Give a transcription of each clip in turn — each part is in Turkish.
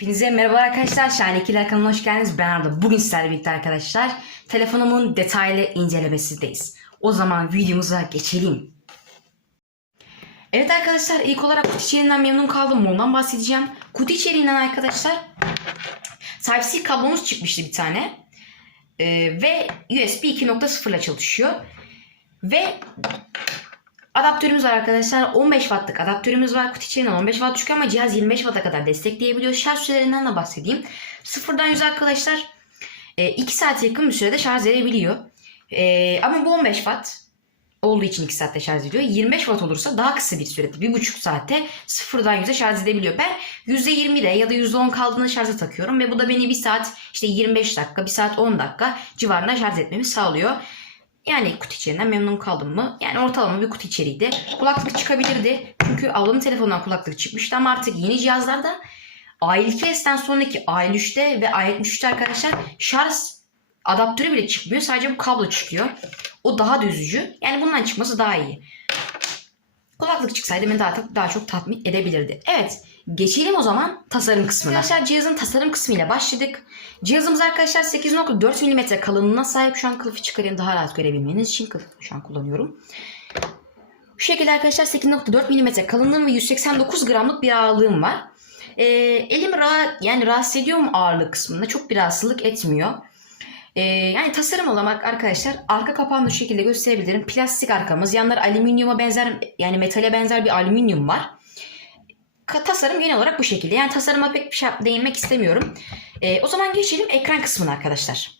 Hepinize merhaba arkadaşlar. Şahanekiler kanalına hoş geldiniz. Ben Arda. Bugün sizlerle birlikte arkadaşlar telefonumun detaylı incelemesindeyiz. O zaman videomuza geçelim. Evet arkadaşlar ilk olarak kutu içeriğinden memnun kaldım. Ondan bahsedeceğim. Kutu içeriğinden arkadaşlar Type-C kablomuz çıkmıştı bir tane. Ee, ve USB 2.0 ile çalışıyor. Ve Adaptörümüz var arkadaşlar. 15 wattlık adaptörümüz var. Kutu içeriğinden 15 watt çıkıyor ama cihaz 25 watt'a kadar destekleyebiliyor. Şarj sürelerinden de bahsedeyim. Sıfırdan 100 arkadaşlar 2 saate yakın bir sürede şarj edebiliyor. E, ama bu 15 watt olduğu için 2 saatte şarj ediyor. 25 watt olursa daha kısa bir sürede 1,5 saatte sıfırdan 100'e şarj edebiliyor. Ben %20'de ya da %10 kaldığında şarja takıyorum ve bu da beni 1 saat işte 25 dakika 1 saat 10 dakika civarında şarj etmemi sağlıyor. Yani kutu içeriğinden memnun kaldım mı? Yani ortalama bir kutu içeriğiydi. Kulaklık çıkabilirdi. Çünkü ablamın telefonundan kulaklık çıkmıştı ama artık yeni cihazlarda A52s'ten sonraki A53'te ve A73'te arkadaşlar şarj adaptörü bile çıkmıyor. Sadece bu kablo çıkıyor. O daha da üzücü. Yani bundan çıkması daha iyi. Kulaklık çıksaydı beni daha, daha çok tatmin edebilirdi. Evet. Geçelim o zaman tasarım kısmına. Arkadaşlar cihazın tasarım kısmıyla başladık. Cihazımız arkadaşlar 8.4 mm kalınlığına sahip. Şu an kılıfı çıkarayım daha rahat görebilmeniz için kılıfı şu an kullanıyorum. Şu şekilde arkadaşlar 8.4 mm kalınlığım ve 189 gramlık bir ağırlığım var. Ee, elim rahat yani rahatsız ediyor mu ağırlık kısmında? Çok bir rahatsızlık etmiyor. Ee, yani tasarım olarak arkadaşlar arka kapağını şu şekilde gösterebilirim. Plastik arkamız. Yanlar alüminyuma benzer yani metale benzer bir alüminyum var. Tasarım genel olarak bu şekilde. Yani tasarıma pek bir şey değinmek istemiyorum. Ee, o zaman geçelim ekran kısmına arkadaşlar.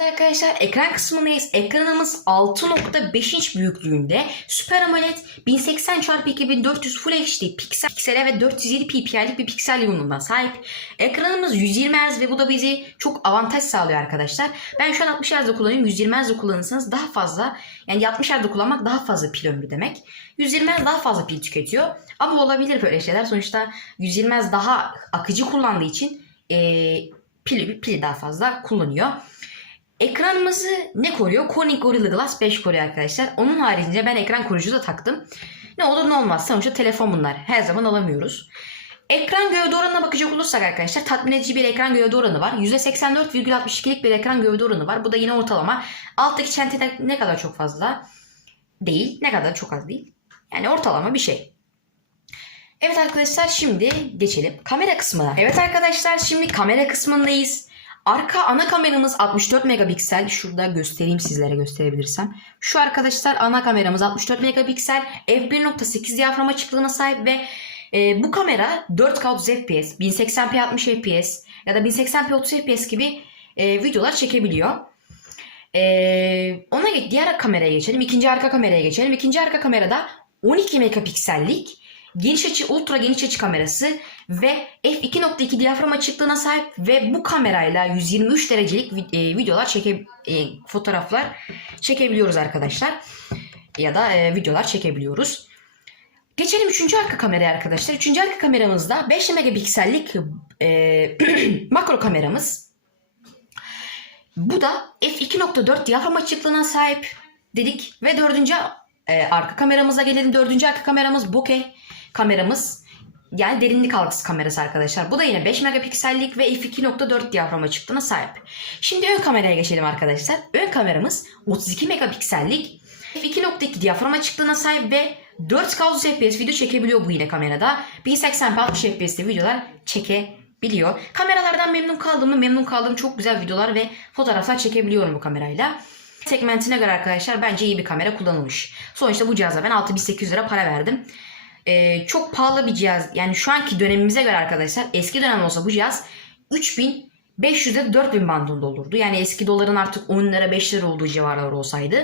Evet arkadaşlar ekran kısmındayız. Ekranımız 6.5 inç büyüklüğünde Super AMOLED 1080x2400 Full HD piksel, piksele ve 407 ppi'lik bir piksel yoğunluğuna sahip. Ekranımız 120 Hz ve bu da bizi çok avantaj sağlıyor arkadaşlar. Ben şu an 60 Hz'de kullanıyorum. 120 Hz'de kullanırsanız daha fazla yani 60 Hz'de kullanmak daha fazla pil ömrü demek. 120 Hz daha fazla pil tüketiyor. Ama olabilir böyle şeyler. Sonuçta 120 Hz daha akıcı kullandığı için ee, pili, pili daha fazla kullanıyor. Ekranımızı ne koruyor? Corning Gorilla Glass 5 koruyor arkadaşlar. Onun haricinde ben ekran koruyucu da taktım. Ne olur ne olmaz. Sonuçta telefon bunlar. Her zaman alamıyoruz. Ekran gövde oranına bakacak olursak arkadaşlar tatmin edici bir ekran gövde oranı var. %84,62'lik bir ekran gövde oranı var. Bu da yine ortalama. Alttaki çentede ne kadar çok fazla değil. Ne kadar çok az değil. Yani ortalama bir şey. Evet arkadaşlar şimdi geçelim kamera kısmına. Evet arkadaşlar şimdi kamera kısmındayız. Arka ana kameramız 64 megapiksel. Şurada göstereyim sizlere gösterebilirsem. Şu arkadaşlar ana kameramız 64 megapiksel. f1.8 diyafram açıklığına sahip ve e, bu kamera 4K 30 FPS, 1080p 60 FPS ya da 1080p 30 FPS gibi e, videolar çekebiliyor. E, ona diğer kameraya geçelim. İkinci arka kameraya geçelim. İkinci arka kamerada 12 megapiksellik geniş açı ultra geniş açı kamerası ve f2.2 diyafram açıklığına sahip ve bu kamerayla 123 derecelik e, videolar çeke e, fotoğraflar çekebiliyoruz arkadaşlar ya da e, videolar çekebiliyoruz. Geçelim üçüncü arka kameraya arkadaşlar. Üçüncü arka kameramızda 5 megapiksellik e, makro kameramız. Bu da f2.4 diyafram açıklığına sahip dedik ve dördüncü e, arka kameramıza gelelim. Dördüncü arka kameramız bokeh kameramız. Yani derinlik algısı kamerası arkadaşlar. Bu da yine 5 megapiksellik ve f2.4 diyafram açıklığına sahip. Şimdi ön kameraya geçelim arkadaşlar. Ön kameramız 32 megapiksellik f2.2 diyafram açıklığına sahip ve 4K 30 FPS video çekebiliyor bu yine kamerada. 1080p 60 FPS'te videolar çekebiliyor. Kameralardan memnun kaldım mı? Memnun kaldım. Çok güzel videolar ve fotoğraflar çekebiliyorum bu kamerayla. Segmentine göre arkadaşlar bence iyi bir kamera kullanılmış. Sonuçta bu cihaza ben 6800 lira para verdim. Ee, çok pahalı bir cihaz. Yani şu anki dönemimize göre arkadaşlar eski dönem olsa bu cihaz 3500'e 4000 bandında olurdu. Yani eski doların artık 10 lira 5 lira olduğu civarlar olsaydı.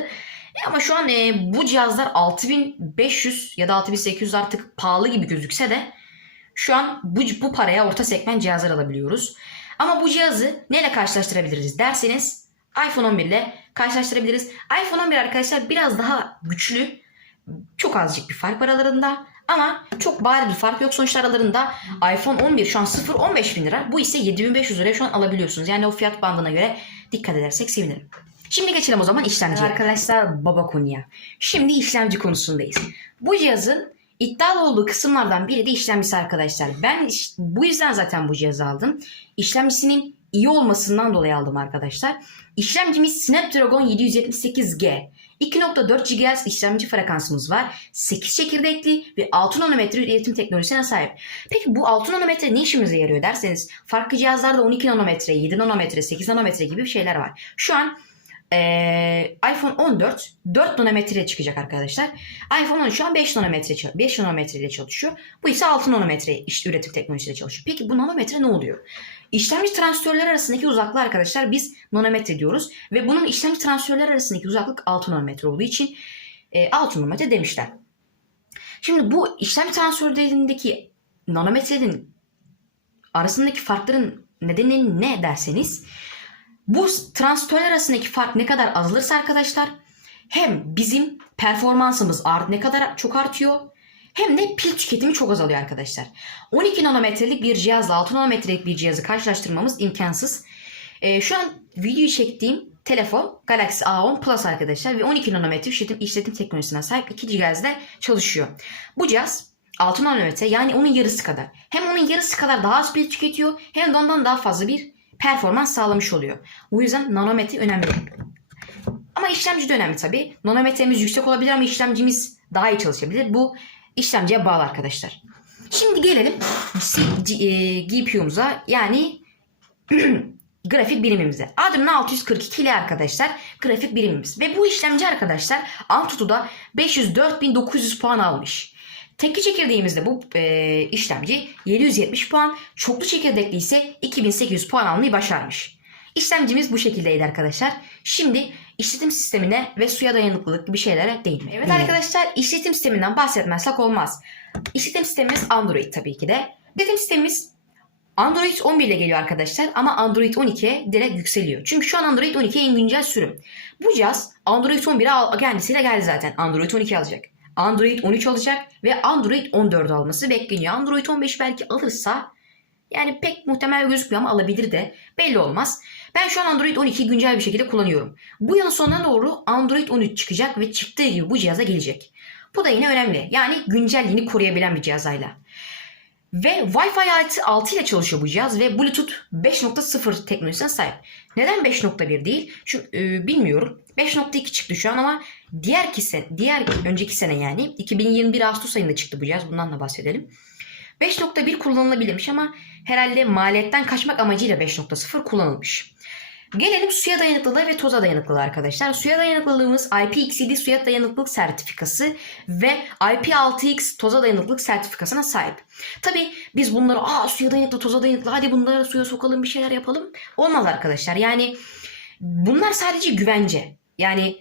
E ama şu an e, bu cihazlar 6500 ya da 6800 artık pahalı gibi gözükse de şu an bu, bu paraya orta segment cihazlar alabiliyoruz. Ama bu cihazı neyle karşılaştırabiliriz derseniz iPhone 11 ile karşılaştırabiliriz. iPhone 11 arkadaşlar biraz daha güçlü. Çok azıcık bir fark var aralarında. Ama çok bariz bir fark yok. Sonuçta aralarında iPhone 11 şu an 0 15 bin lira. Bu ise 7500 liraya şu an alabiliyorsunuz. Yani o fiyat bandına göre dikkat edersek sevinirim. Şimdi geçelim o zaman işlemciye. Arkadaşlar Baba Konuya. Şimdi işlemci konusundayız. Bu cihazın iddialı olduğu kısımlardan biri de işlemcisi arkadaşlar. Ben bu yüzden zaten bu cihazı aldım. İşlemcisinin iyi olmasından dolayı aldım arkadaşlar. İşlemcimiz Snapdragon 778G. 2.4 GHz işlemci frekansımız var. 8 çekirdekli ve 6 nanometre üretim teknolojisine sahip. Peki bu 6 nanometre ne işimize yarıyor derseniz farklı cihazlarda 12 nanometre, 7 nanometre, 8 nanometre gibi şeyler var. Şu an iPhone 14 4 nanometre çıkacak arkadaşlar. iPhone 13 şu an 5 nanometre, çal- 5 nanometre ile çalışıyor. Bu ise 6 nanometre iş, üretim teknolojisiyle çalışıyor. Peki bu nanometre ne oluyor? İşlemci transistörler arasındaki uzaklığı arkadaşlar biz nanometre diyoruz. Ve bunun işlemci transistörler arasındaki uzaklık 6 nanometre olduğu için e, 6 nanometre demişler. Şimdi bu işlemci transistörlerindeki nanometrenin arasındaki farkların nedeni ne derseniz bu transistörler arasındaki fark ne kadar azalırsa arkadaşlar hem bizim performansımız art ne kadar çok artıyor hem de pil tüketimi çok azalıyor arkadaşlar. 12 nanometrelik bir cihazla 6 nanometrelik bir cihazı karşılaştırmamız imkansız. Ee, şu an videoyu çektiğim telefon Galaxy A10 Plus arkadaşlar ve 12 nanometre işletim, işletim teknolojisine sahip iki cihazda çalışıyor. Bu cihaz 6 nanometre yani onun yarısı kadar. Hem onun yarısı kadar daha az pil tüketiyor hem de ondan daha fazla bir performans sağlamış oluyor. O yüzden nanometre önemli. Ama işlemci de önemli tabii. Nanometremiz yüksek olabilir ama işlemcimiz daha iyi çalışabilir. Bu işlemciye bağlı arkadaşlar. Şimdi gelelim e, GPU'muza yani grafik birimimize. Adreno 642 ile arkadaşlar grafik birimimiz. Ve bu işlemci arkadaşlar Antutu'da 504.900 puan almış. Tekli çekirdeğimizde bu e, işlemci 770 puan, çoklu çekirdekli ise 2800 puan almayı başarmış. İşlemcimiz bu şekildeydi arkadaşlar. Şimdi işletim sistemine ve suya dayanıklılık gibi şeylere değinmek. Evet arkadaşlar işletim sisteminden bahsetmezsek olmaz. İşletim sistemimiz Android tabii ki de. İşletim sistemimiz Android 11 ile geliyor arkadaşlar ama Android 12'ye direkt yükseliyor. Çünkü şu an Android 12 en güncel sürüm. Bu cihaz Android 11'e al- kendisiyle geldi zaten. Android 12 alacak. Android 13 alacak ve Android 14 alması bekleniyor. Android 15 belki alırsa yani pek muhtemel gözükmüyor ama alabilir de belli olmaz. Ben şu an Android 12 güncel bir şekilde kullanıyorum. Bu yılın sonuna doğru Android 13 çıkacak ve çıktığı gibi bu cihaza gelecek. Bu da yine önemli. Yani güncelliğini koruyabilen bir cihazayla. Ve Wi-Fi 6, 6 ile çalışıyor bu cihaz ve Bluetooth 5.0 teknolojisine sahip. Neden 5.1 değil? Şu e, bilmiyorum. 5.2 çıktı şu an ama diğer ki sen, diğer önceki sene yani 2021 Ağustos ayında çıktı bu cihaz. Bundan da bahsedelim. 5.1 kullanılabilirmiş ama herhalde maliyetten kaçmak amacıyla 5.0 kullanılmış. Gelelim suya dayanıklılığa ve toza dayanıklılığa arkadaşlar. Suya dayanıklılığımız IPX7 suya dayanıklılık sertifikası ve IP6X toza dayanıklılık sertifikasına sahip. Tabi biz bunları aa suya dayanıklı toza dayanıklı hadi bunları suya sokalım bir şeyler yapalım. Olmaz arkadaşlar yani bunlar sadece güvence. Yani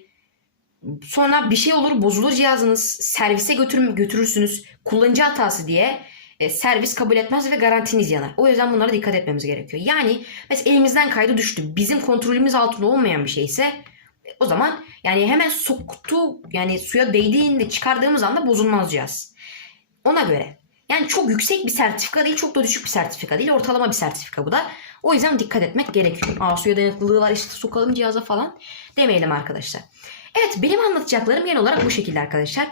sonra bir şey olur bozulur cihazınız servise götür, götürürsünüz kullanıcı hatası diye servis kabul etmez ve garantiniz yanar. O yüzden bunlara dikkat etmemiz gerekiyor. Yani mesela elimizden kaydı düştü. Bizim kontrolümüz altında olmayan bir şeyse e, o zaman yani hemen soktu yani suya değdiğinde çıkardığımız anda bozulmaz cihaz. Ona göre. Yani çok yüksek bir sertifika değil, çok da düşük bir sertifika değil. Ortalama bir sertifika bu da. O yüzden dikkat etmek gerekiyor. Aa suya dayanıklılığı var işte sokalım cihaza falan demeyelim arkadaşlar. Evet benim anlatacaklarım genel olarak bu şekilde arkadaşlar.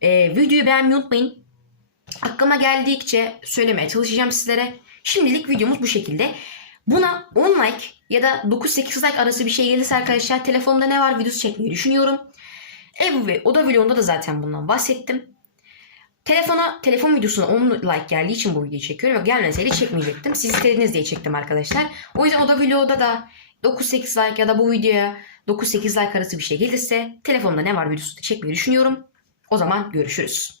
Ee, videoyu beğenmeyi unutmayın. Aklıma geldikçe söylemeye çalışacağım sizlere. Şimdilik videomuz bu şekilde. Buna 10 like ya da 9-8 like arası bir şey gelirse arkadaşlar telefonumda ne var videosu çekmeyi düşünüyorum. Ev ve oda vlogunda da zaten bundan bahsettim. Telefona, telefon videosuna 10 like geldiği için bu videoyu çekiyorum. Ve gelmeseydi çekmeyecektim. Siz istediniz diye çektim arkadaşlar. O yüzden oda vlogda da 9-8 like ya da bu videoya 9-8 like arası bir şey gelirse telefonda ne var videosu da çekmeyi düşünüyorum. O zaman görüşürüz.